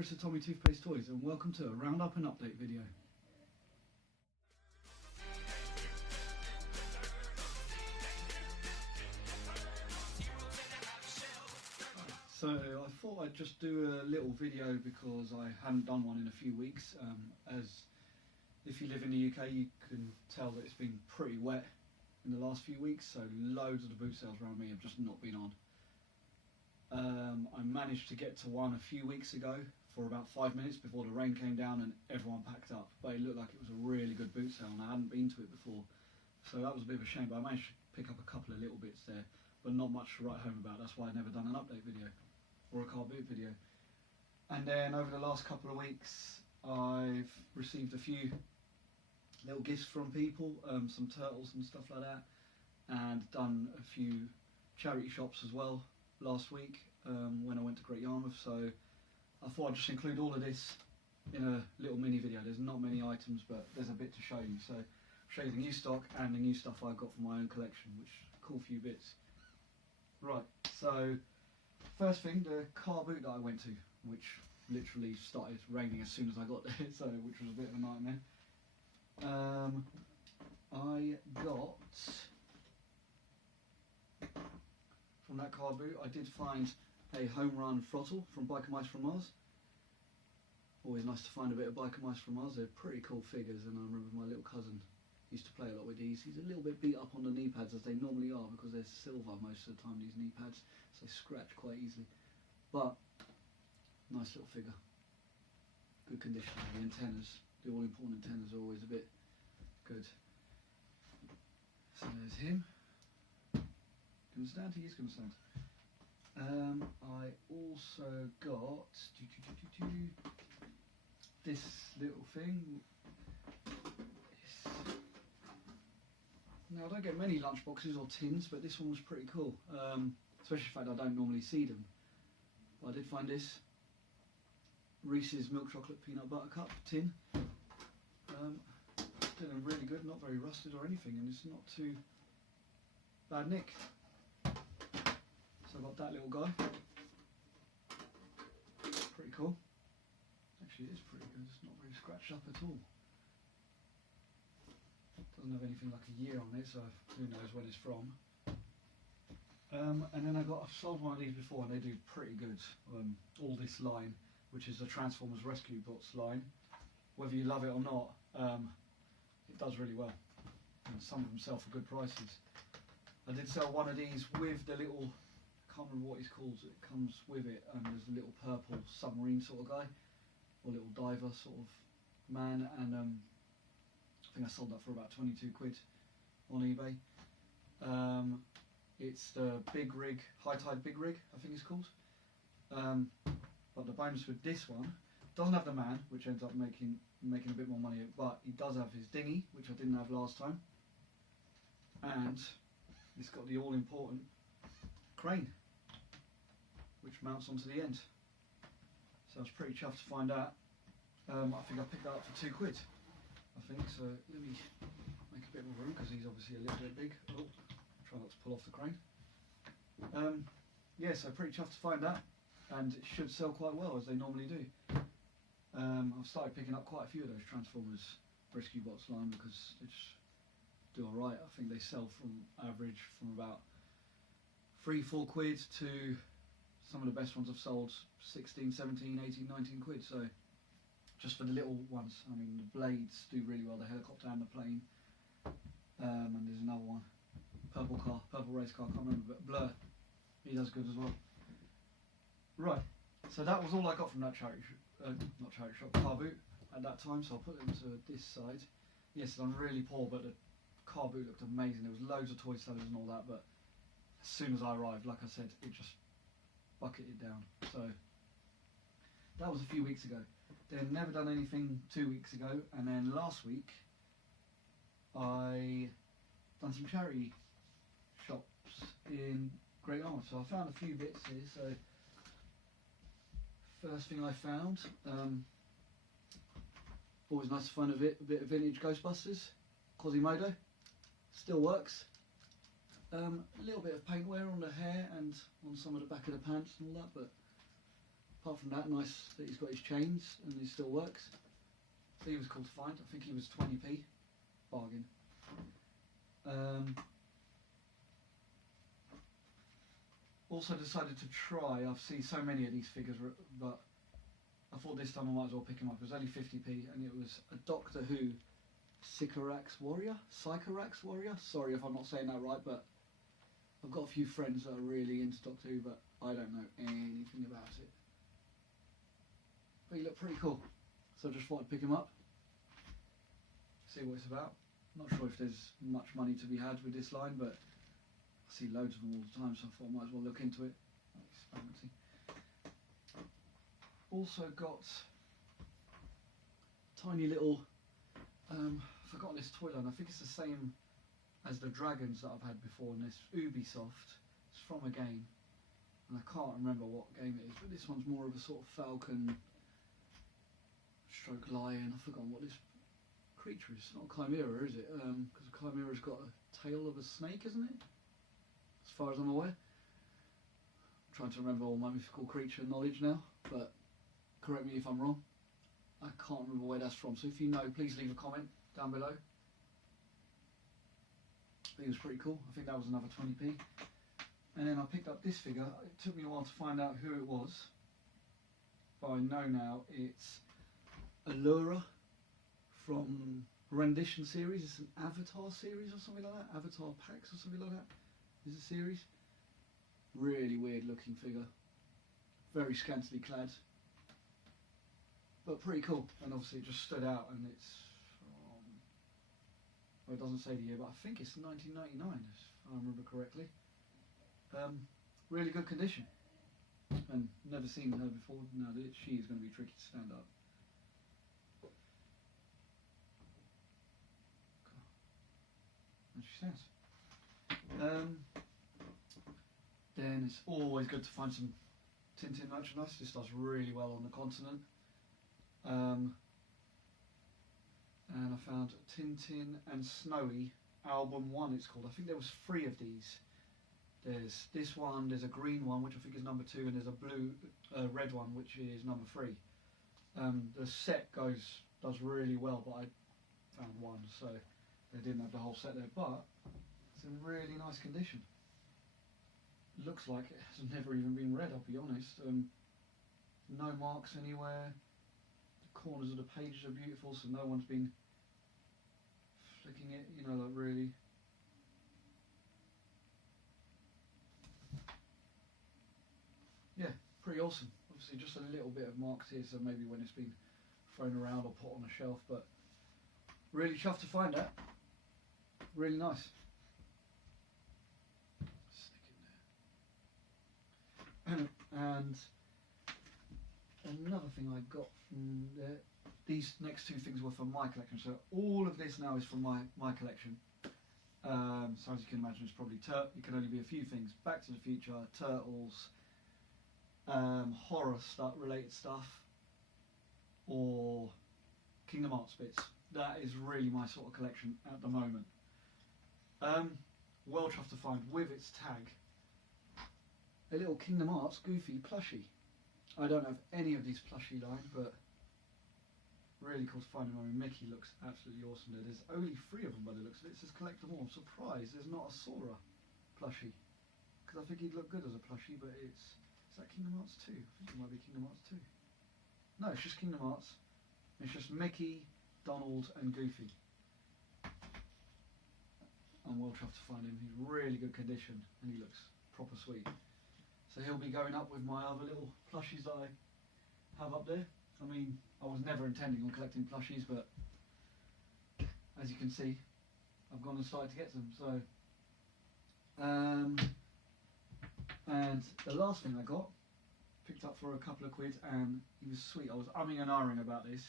Chris at Tommy Toothpaste Toys and welcome to a roundup and update video. So I thought I'd just do a little video because I hadn't done one in a few weeks. As if you live in the UK, you can tell that it's been pretty wet in the last few weeks, so loads of the boot sales around me have just not been on. I managed to get to one a few weeks ago for about 5 minutes before the rain came down and everyone packed up, but it looked like it was a really good boot sale and I hadn't been to it before, so that was a bit of a shame. But I managed to pick up a couple of little bits there, but not much to write home about. That's why I've never done an update video or a car boot video. And then over the last couple of weeks I've received a few little gifts from people, some turtles and stuff like that, and done a few charity shops as well last week when I went to Great Yarmouth. So I thought I'd just include all of this in a little mini video. There's not many items, but there's a bit to show you. So I'll show you the new stock and the new stuff I've got for my own collection, which are a cool few bits. Right, so first thing, the car boot that I went to, which literally started raining as soon as I got there, so which was a bit of a nightmare. I got, from that car boot, I did find a home run throttle from Biker Mice from Mars. Always nice to find a bit of Biker Mice from Mars. They're pretty cool figures, and I remember my little cousin used to play a lot with these. He's a little bit beat up on the knee pads, as they normally are, because they're silver most of the time, these knee pads, so they scratch quite easily. But nice little figure, good condition. The antennas, the all important antennas, are always a bit good. So there's him. Can stand? He is going to stand. I also got this little thing. Now I don't get many lunch boxes or tins, but this one was pretty cool. Especially the fact I don't normally see them. But I did find this Reese's milk chocolate peanut butter cup tin. Feeling really good, not very rusted or anything, and it's not too bad nick. So I got that little guy. Pretty cool. Actually, it is pretty good. It's not really scratched up at all. Doesn't have anything like a year on it, so who knows when it's from. And then I've sold one of these before, and they do pretty good. All this line, which is the Transformers Rescue Bots line, whether you love it or not, it does really well. And some of them sell for good prices. I did sell one of these with the little, I can't remember what he's called, it comes with it, and there's a little purple submarine sort of guy, or little diver sort of man, and I think I sold that for about 22 quid on eBay. It's the Big Rig, High Tide Big Rig, I think it's called. But the bonus with this one, doesn't have the man, which ends up making a bit more money, but he does have his dinghy, which I didn't have last time. And it's got the all-important crane, which mounts onto the end. So I was pretty chuffed to find that. I think I picked that up for 2 quid, I think. So let me make a bit more room, because he's obviously a little bit big. Oh, try not to pull off the crane. Yeah, so pretty chuffed to find that, and it should sell quite well, as they normally do. I've started picking up quite a few of those Transformers Rescue Bots line, because they just do alright. I think they sell from average from about 3-4 quid to some of the best ones I've sold 16, 17, 18, 19 quid. So just for the little ones, I mean the blades do really well, the helicopter and the plane. And there's another one, purple race car, I can't remember, but Blur, he does good as well. Right, so that was all I got from that car boot at that time, so I'll put them to this side. Yes, I'm really poor, but the car boot looked amazing. There was loads of toy sellers and all that, but as soon as I arrived, like I said, it just bucketed down. So that was a few weeks ago. Then never done anything 2 weeks ago, and then last week I done some charity shops in Great Yarmouth. So I found a few bits here. So first thing I found, always nice to find a bit of vintage Ghostbusters, Quasimodo, still works. A little bit of paint wear on the hair and on some of the back of the pants and all that, but apart from that, nice that he's got his chains and he still works. So he was cool to find. I think he was 20p, bargain. Also decided to try. I've seen so many of these figures, but I thought this time I might as well pick him up. It was only 50p, and it was a Doctor Who Sycorax Warrior. Sorry if I'm not saying that right, but I've got a few friends that are really into Doctor Who, but I don't know anything about it. But he looked pretty cool, so I just thought I'd pick him up, see what it's about. Not sure if there's much money to be had with this line, but I see loads of them all the time, so I thought I might as well look into it. Also got tiny little, I've forgotten this toy line. I think it's the same as the dragons that I've had before, and this Ubisoft. It's from a game, and I can't remember what game it is, but this one's more of a sort of falcon stroke lion. I've forgotten what this creature is. It's not a chimera, is it? Because a chimera's got a tail of a snake, isn't it? As far as I'm aware. I'm trying to remember all my mythical creature knowledge now, but correct me if I'm wrong. I can't remember where that's from, so if you know, please leave a comment down below. But he was pretty cool. I think that was another 20p. And then I picked up this figure. It took me a while to find out who it was, but I know now it's Allura from Rendition series. It's an Avatar series or something like that. Avatar packs or something like that. Is a series. Really weird looking figure. Very scantily clad. But pretty cool. And obviously it just stood out, and it's from, well, it doesn't say the year, but I think it's 1999 if I remember correctly. Really good condition. And never seen her before. Now she is going to be tricky to stand up. And she stands. Then it's always good to find some Tintin merchandise. This does really well on the continent. And I found Tintin and Snowy album 1 it's called. I think there was 3 of these. There's this one, there's a green one which I think is number 2, and there's a blue, red one which is number 3. The set does really well, but I found one, so they didn't have the whole set there, but it's in really nice condition. Looks like it has never even been read, I'll be honest. No marks anywhere. The corners of the pages are beautiful, so no one's been flicking it, you know, like really. Yeah, pretty awesome. Obviously just a little bit of marks here, so maybe when it's been thrown around or put on a shelf, but really chuffed to find that. Really nice. And another thing I got from there, these next 2 things were from my collection, so all of this now is from my collection. So as you can imagine, it's probably it can only be a few things: Back to the Future, Turtles, horror stuff, related stuff, or Kingdom Hearts bits. That is really my sort of collection at the moment. Well chuffed to find with its tag a little Kingdom Hearts Goofy plushie. I don't have any of these plushie line, but really cool to find them. I mean, Mickey looks absolutely awesome there. There's only 3 of them by the looks of it. It says collect them all. I'm surprised there's not a Sora plushie, because I think he'd look good as a plushie, but is that Kingdom Hearts 2? I think it might be Kingdom Hearts 2. No, it's just Kingdom Hearts. It's just Mickey, Donald and Goofy. I'm well chuffed to find him. He's really good condition and he looks proper sweet. So he'll be going up with my other little plushies that I have up there. I mean, I was never intending on collecting plushies, but as you can see, I've gone and started to get some. So, and the last thing I got, picked up for a couple of quid, and he was sweet. I was umming and ahhing about this,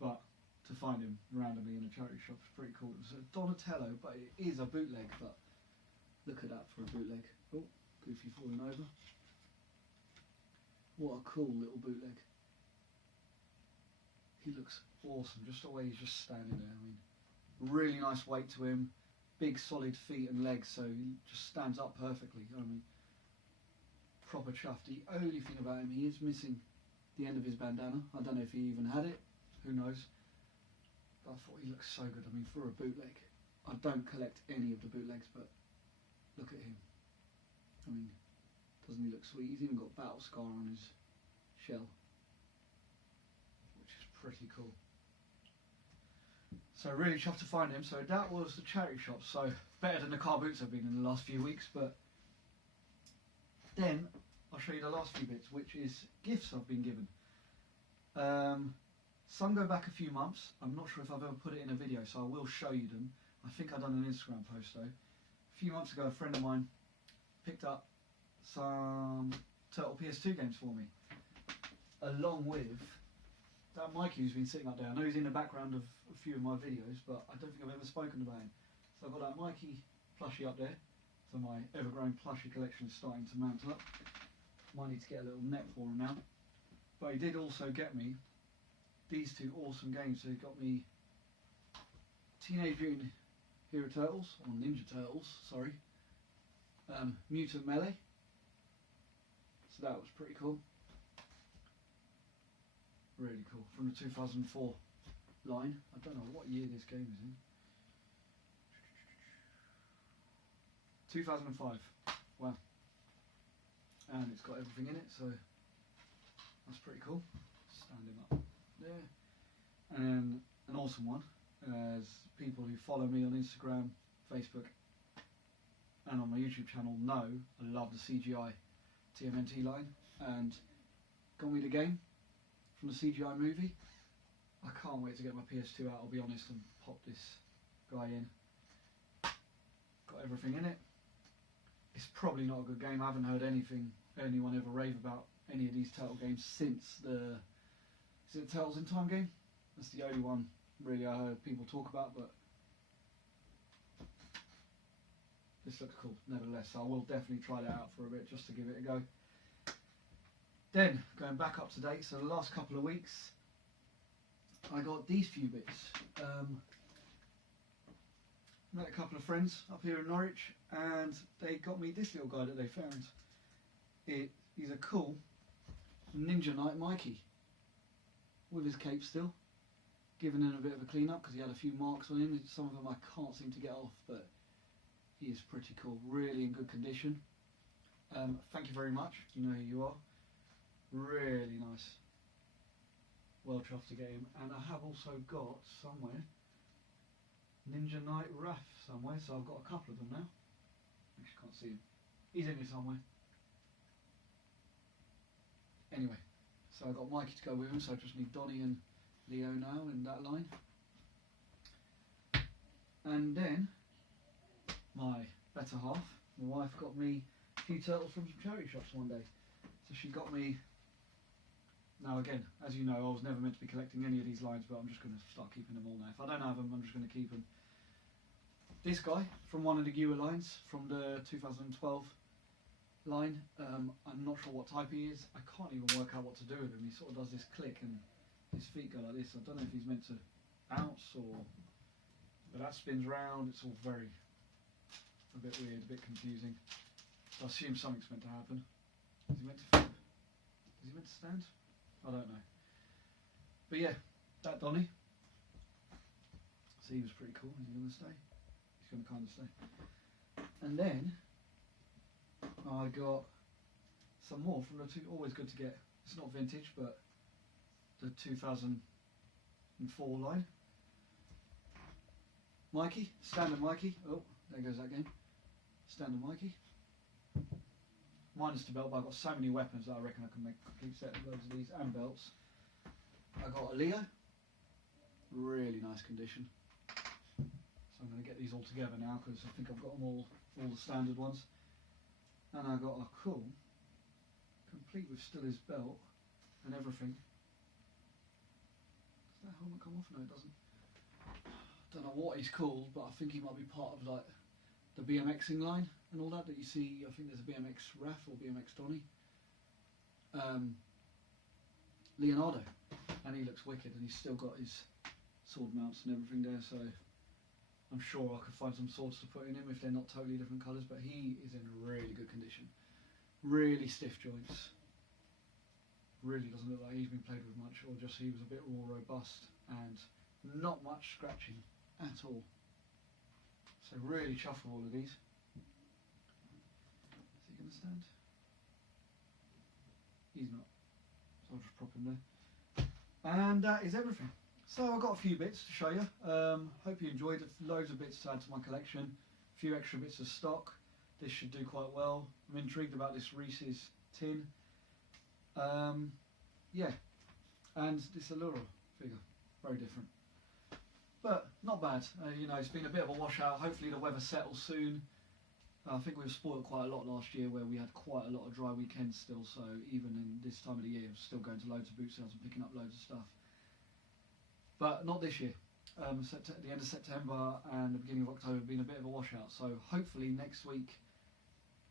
but to find him randomly in a charity shop was pretty cool. It was a Donatello, but it is a bootleg, but look at that for a bootleg. Oh, Goofy falling over. What a cool little bootleg. He looks awesome, just the way he's just standing there. I mean, really nice weight to him, big solid feet and legs, so he just stands up perfectly. I mean, proper chuffed. The only thing about him, he is missing the end of his bandana. I don't know if he even had it, who knows. But I thought he looked so good. I mean, for a bootleg, I don't collect any of the bootlegs, but look at him. I mean, doesn't he look sweet? He's even got a battle scar on his shell, which is pretty cool. So really chuffed to find him. So that was the charity shop. So better than the car boots have been in the last few weeks. But then I'll show you the last few bits, which is gifts I've been given. Some go back a few months. I'm not sure if I've ever put it in a video, so I will show you them. I think I've done an Instagram post though. A few months ago, a friend of mine picked up some Turtle PS2 games for me, along with that Mikey who's been sitting up there. I know he's in the background of a few of my videos, but I don't think I've ever spoken about him. So I've got that Mikey plushie up there. So my ever-growing plushie collection is starting to mount up. Might need to get a little net for him now. But he did also get me these two awesome games. So he got me Teenage Mutant Hero Turtles, or Ninja Turtles, sorry. Mutant Melee. So that was pretty cool. Really cool. From the 2004 line. I don't know what year this game is in. 2005. Wow. And it's got everything in it, so that's pretty cool. Stand him up there. And then an awesome one, as people who follow me on Instagram, Facebook and on my YouTube channel know, I love the CGI TMNT line, and got me the game from the CGI movie. I can't wait to get my PS2 out, I'll be honest, and pop this guy in. Got everything in it. It's probably not a good game. I haven't heard anyone ever rave about any of these Turtle games since the, is it Turtles in Time game? That's the only one really I heard people talk about, but this looks cool nevertheless, so I will definitely try that out for a bit just to give it a go. Then, going back up to date, so the last couple of weeks I got these few bits. Met a couple of friends up here in Norwich, and they got me this little guy that they found. He's a cool Ninja Knight Mikey, with his cape still, giving him a bit of a clean up because he had a few marks on him. Some of them I can't seem to get off, but he is pretty cool, really in good condition. Thank you very much, you know who you are. Really nice. Well chuffed to get him. And I have also got somewhere Ninja Knight Raph somewhere, so I've got a couple of them now. Actually can't see him. He's in here somewhere. Anyway, so I've got Mikey to go with him, so I just need Donny and Leo now in that line. And then my better half, my wife, got me a few turtles from some charity shops one day. So she got me, now again, as you know, I was never meant to be collecting any of these lines, but I'm just going to start keeping them all now. If I don't have them, I'm just going to keep them. This guy from one of the Ewer lines, from the 2012 line, I'm not sure what type he is. I can't even work out what to do with him. He sort of does this click and his feet go like this. I don't know if he's meant to bounce or, but that spins round. It's all very, a bit weird, a bit confusing. So I assume something's meant to happen. Is he meant to flip? Is he meant to stand? I don't know. But yeah, that Donny. So he was pretty cool. Is he going to stay? He's going to kind of stay. And then I got some more from the two. Always good to get. It's not vintage, but the 2004 line. Mikey, standard Mikey. Oh, there goes that game. Standard Mikey. Minus the belt, but I've got so many weapons that I reckon I can make a complete set of loads of these and belts. I got a Leo, really nice condition. So I'm going to get these all together now because I think I've got them all the standard ones. And I got a cool, complete with still his belt and everything. Does that helmet come off? No, it doesn't. Don't know what he's called, but I think he might be part of like the BMXing line and all that you see. I think there's a BMX Raph or BMX Donny. Leonardo, and he looks wicked, and he's still got his sword mounts and everything there, so I'm sure I could find some swords to put in him if they're not totally different colours, but he is in really good condition. really stiff joints. Really doesn't look like he's been played with much, or just he was a bit more robust, and not much scratching at all. So really chuffed with all of these. Is he going to stand? He's not. So I'll just prop him there. And that is everything. So I've got a few bits to show you. Hope you enjoyed it. Loads of bits to add to my collection. A few extra bits of stock. This should do quite well. I'm intrigued about this Reese's tin. Yeah, and this Allura figure, very different, but not bad. You know, it's been a bit of a washout. Hopefully the weather settles soon. I think we were spoiled quite a lot last year, where we had quite a lot of dry weekends still, so even in this time of the year I'm still going to loads of boot sales and picking up loads of stuff. But not this year. The end of September and the beginning of October have been a bit of a washout, so hopefully next week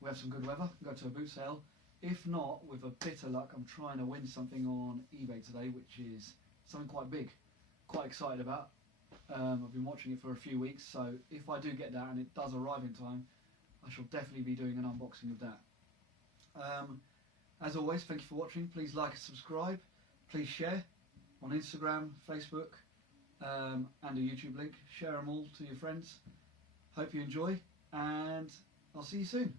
we have some good weather, go to a boot sale. If not, with a bit of luck, I'm trying to win something on eBay today, which is something quite big, quite excited about. I've been watching it for a few weeks, so if I do get that and it does arrive in time, I shall definitely be doing an unboxing of that. As always, thank you for watching. Please like and subscribe. Please share on Instagram, Facebook, and a YouTube link. Share them all to your friends. Hope you enjoy, and I'll see you soon.